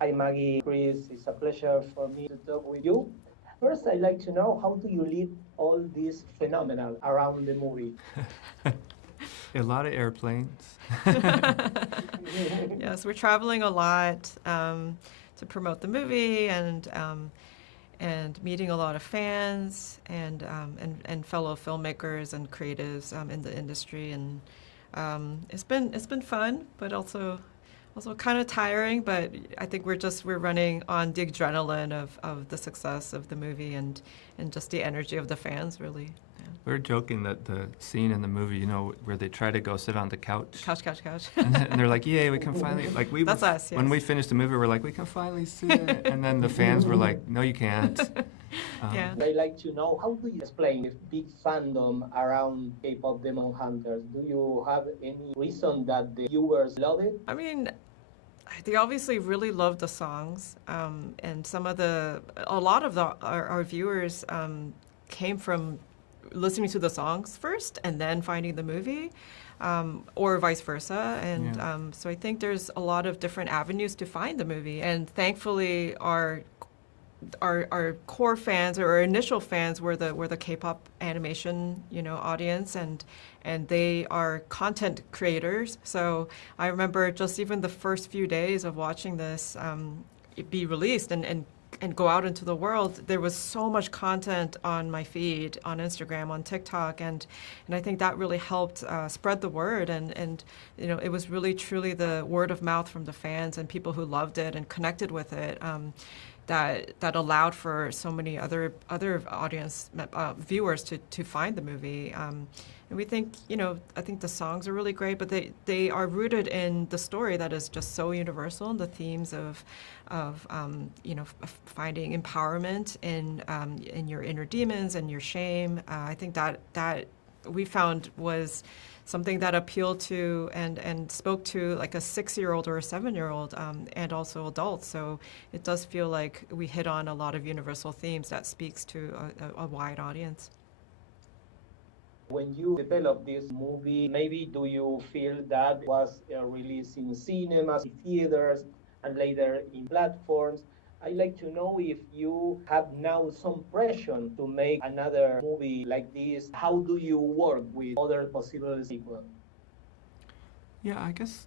Hi, Maggie, Chris. It's a pleasure for me to talk with you. First, I'd like to know how do you lead all this phenomenon around the movie? A lot of airplanes. Yes, we're traveling a lot to promote the movie and meeting a lot of fans and fellow filmmakers and creatives in the industry, and it's been fun, but also kind of tiring. But I think we're running on the adrenaline of the success of the movie and just the energy of the fans, really. We were joking that the scene in the movie, where they try to go sit on the couch. Couch. And they're like, yay, we can finally, That's us, when yes. we finished the movie, we're like, we can finally sit. And then the fans were like, no, you can't. Yeah. I'd like to know how do you explain the big fandom around K-pop Demon Hunters? Do you have any reason that the viewers love it? I mean, they obviously really love the songs, and a lot of our viewers came from listening to the songs first and then finding the movie, or vice versa. And Yeah. So I think there's a lot of different avenues to find the movie. And thankfully, our core fans or our initial fans were the K-pop animation audience, and they are content creators. So I remember just even the first few days of watching this it be released and go out into the world, there was so much content on my feed, on Instagram, on TikTok, and I think that really helped spread the word, and it was really truly the word of mouth from the fans and people who loved it and connected with it, that allowed for so many other audience viewers to find the movie. And we think, I think the songs are really great, but they are rooted in the story that is just so universal, and the themes of finding empowerment in your inner demons and your shame. I think that we found was something that appealed to and spoke to like a 6-year-old or a 7-year-old, and also adults. So it does feel like we hit on a lot of universal themes that speaks to a wide audience. When you developed this movie, maybe do you feel that was released in cinemas, in theaters, and later in platforms? I'd like to know if you have now some pressure to make another movie like this. How do you work with other possible sequels? Yeah, I guess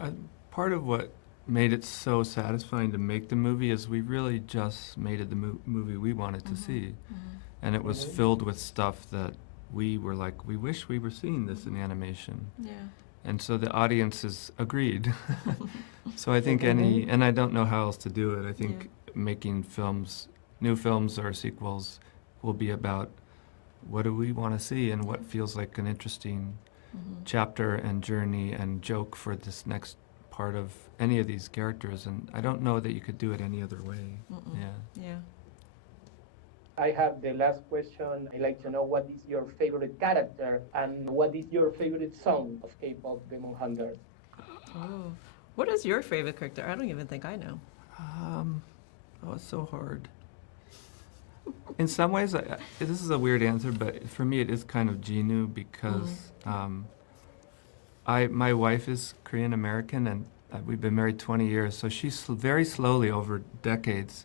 uh, part of what made it so satisfying to make the movie is we really just made it the movie we wanted to see. And it was filled with stuff that we were like, we wish we were seeing this in animation. Yeah. And so the audiences agreed. So I think and I don't know how else to do it. I think making films, new films or sequels, will be about what do we want to see and what feels like an interesting chapter and journey and joke for this next part of any of these characters. And I don't know that you could do it any other way. Yeah. I have the last question. I'd like to know what is your favorite character and what is your favorite song of K-pop Demon Hunters? Oh, what is your favorite character? I don't even think I know. It's so hard. In some ways, this is a weird answer, but for me it is kind of Jinu because my wife is Korean American and we've been married 20 years, so she very slowly over decades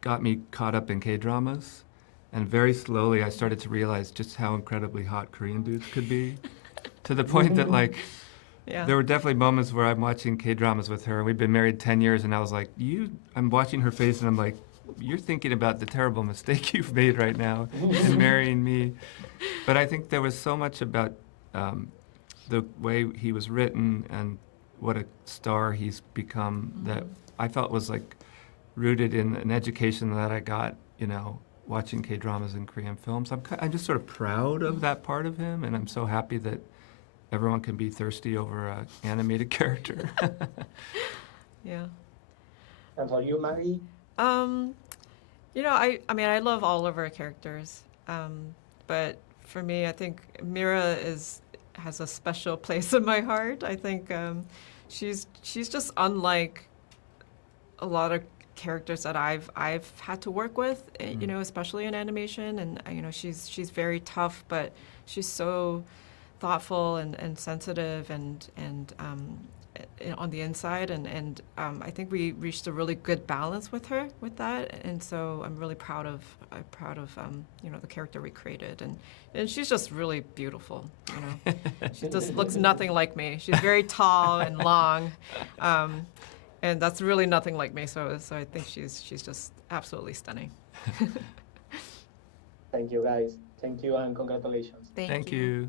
got me caught up in K-dramas, and very slowly I started to realize just how incredibly hot Korean dudes could be, to the point that there were definitely moments where I'm watching K-dramas with her, and we've been married 10 years, and I was like, I'm watching her face, and I'm like, you're thinking about the terrible mistake you've made right now in marrying me. But I think there was so much about the way he was written and what a star he's become that I felt was like rooted in an education that I got, watching K-dramas and Korean films. I'm just sort of proud of that part of him, and I'm so happy that everyone can be thirsty over an animated character. Yeah. And for you, Maggie? I mean, I love all of our characters, but for me, I think Mira has a special place in my heart. I think she's just unlike a lot of characters that I've had to work with, especially in animation. And she's very tough, but she's so thoughtful and sensitive and on the inside, and I think we reached a really good balance with her with that, and so I'm really proud of you know, the character we created, and she's just really beautiful, you know. She just looks nothing like me. She's very tall and long, and that's really nothing like me. So I think she's just absolutely stunning. Thank you, guys. Thank you and congratulations. Thank you.